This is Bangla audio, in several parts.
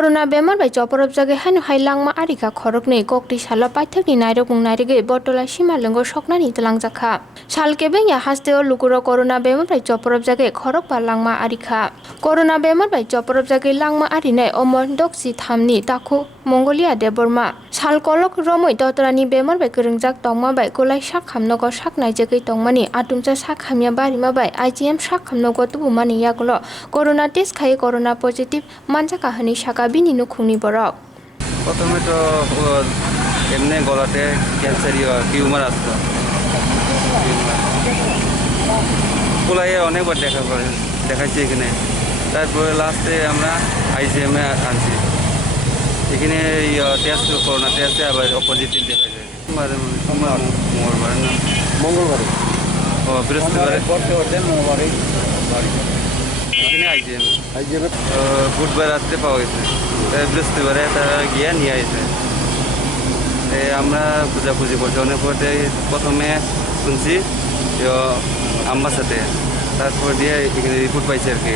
Corona Bemar by Chopropjagwi Haino Langma Arika Khorokni Kokti Shala Paithakni Thwinairokno Nairige Battala Simalwngo Soknani Sokjakkha Salkebeng ya hasteo lukuro Corona Bemar by Chopropjagwi Khorokpa Langma Arika Corona Bemar by Chopropjagwi Langma Arinai Omor Doksi Thamni Taku Mongolia Deborma Salkolok Romoi Dotrani Bemar by Gringjak Tongma by Kulai Sakhamnogo Saknaijagwi Tongmani Atumcha Sakhamya Barima by IGM Sakhamnogo Tubumani Yagulo Corona test khai Corona positive Manjaka Hani Shakabini Nukhuni Borok প্রথমে তো এমনি গলাতে ক্যান্সার টিউমার আসতো কোলাইয়ে অনেকবার দেখাচ্ছি এখানে তারপরে লাস্টে আমরা আইজিএমে আনছি এখানে টেস্ট করোনা টেস্টে আবার পজিটিভ দেখা যায় সোমবার মঙ্গলবারে ও বৃহস্পতিবারে এখানে আইজিএম বুধবার রাত্রে পাওয়া গেছে বৃহস্পতিবারে তারা গিয়ে নিয়ে আসে আমরা পূজাপুজি করছি অনেক পরে প্রথমে শুনছি আম্বার সাথে তারপর দিয়ে এখানে রিপোর্ট পাইছি আর কি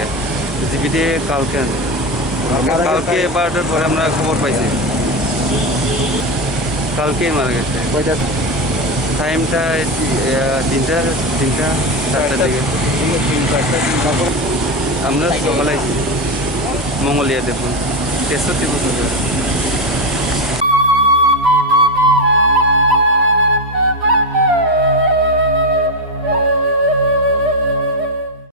জিপিতে কালকে 12টার পরে আমরা খবর পাইছি কালকেই মারা গেছে টাইমটা 3টা 4টার দিকে আমরা সকালে মঙ্গলিয়া দেখুন 63 বছর